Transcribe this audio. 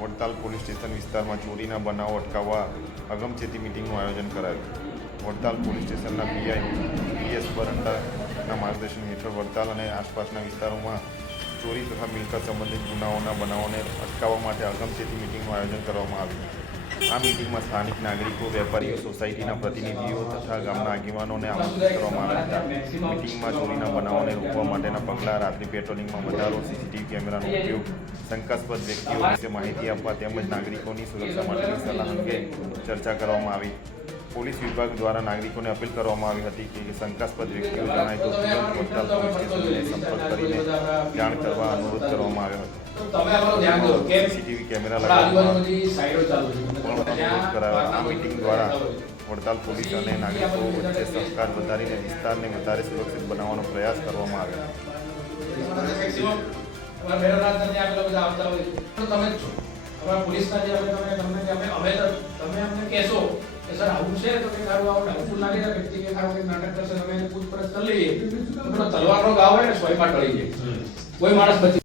Vadtal police station વિસ્તારમાં ચોરીના બનાવો અટકાવવા અગમચેતી મિટિંગનું આયોજન કરાયું. વડતાલ પોલીસ સ્ટેશનના પીઆઈ પીએસ બરંડાના માર્ગદર્શન હેઠળ વડતાલ અને આસપાસના વિસ્તારોમાં ચોરી તથા મિલકત સંબંધિત ગુનાઓના બનાવોને અટકાવવા માટે અગમચેતી મિટિંગનું આયોજન કરવામાં આવ્યું. આ મિટિંગમાં સ્થાનિક નાગરિકો, વેપારીઓ, સોસાયટીના પ્રતિનિધિઓ તથા ગામના આગેવાનોને આમંત્રિત કરવામાં આવ્યા હતા. મિટિંગમાં ચોરીના બનાવોને રોકવા માટેના પગલાં રાત્રિ પેટ્રોલિંગમાં વધારો, સીસીટીવી કેમેરાનો ઉપયોગ, શંકાસ્પદ વ્યક્તિઓ વિશે માહિતી આપવા તેમજ નાગરિકોની સુરક્ષા માટેની સલાહ અંગે ચર્ચા કરવામાં આવી. પોલીસ વિભાગ દ્વારા નાગરિકોને અપીલ કરવામાં આવી હતી કે શંકાસ્પદ વ્યક્તિઓ જણાય તો તુરંત વડતાલ પોલીસ સ્ટેશનને સંપર્ક કરીને જાણ કરવા અનુરોધ કરવામાં આવ્યો હતો. તમે અમારું ધ્યાન દો કે સીસીટીવી કેમેરા લગાવવામાં બધી સાઈડો ચાલુ છે. પણ આ મિટિંગ દ્વારા. વડતાલ પોલીસ અને નાગરિકો વચ્ચે સહકાર વધારીને વિસ્તારને વધારે સુરક્ષિત બનાવવાનો પ્રયાસ કરવામાં આવ્યો. હોય. તો તમે જ છો. અમારા પોલીસના જે અમે તમે તમને કે અમે અમે તમે અમને કહેશો કે સર આવું છે તો કે સારું આવું ડાઉટફુલ લાગે છે વ્યક્તિ કે સારું કંઈક નાટક કરશે તમે પૂછપરછ કરી લઈએ. તલવારનો ગાવ હોય ને સોયમાં ટળી જાય. કોઈ માણસ બચી